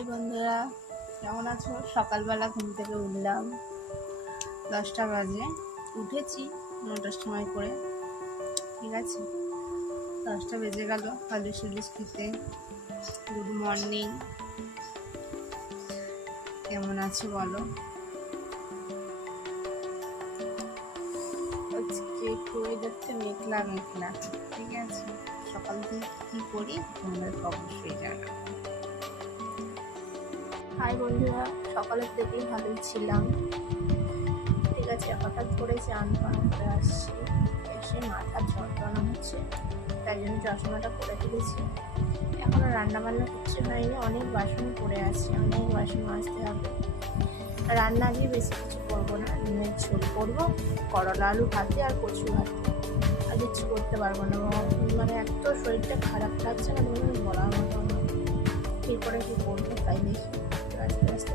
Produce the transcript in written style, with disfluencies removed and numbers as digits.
High বন্ধুরা, কেমন আছো? সকালবেলা ঘুম থেকে উঠলাম, 10টা বাজে। উঠেছি 9টার সময় করে, ঠিক আছে। 10টা বেজে গেল। হলিস খেতে। গুড মর্নিং, কেমন আছো বলো? আজকে একটু ওয়েদারটা মেঘলা মেঘলা, ঠিক আছে। সকাল থেকে কী করি তোমাদেরকে অবশ্যই জানাবো। হাই বন্ধুরা, সকালের থেকেই ভালোই ছিলাম, ঠিক আছে। হঠাৎ করে চান পান করে আসছি, এসে মাথার যন্ত্রণা হচ্ছে, তাই জন্য চশমাটা পরে তুলেছি। এখনো রান্না বান্না কিছু হয়নি, অনেক বাসন পড়ে আছে, অনেক বাসন মাজতে হবে। রান্না দিয়ে বেশি কিছু করবো না, ডিমের ঝোল করবো, করলা আলু ভাতে আর কচু ভাতে, আর কিছু করতে পারবো না। মানে এত শরীরটা খারাপ লাগছে না, তুমি বলার মতো না। কী করে কী করবো তাই দেখি আস্তে আস্তে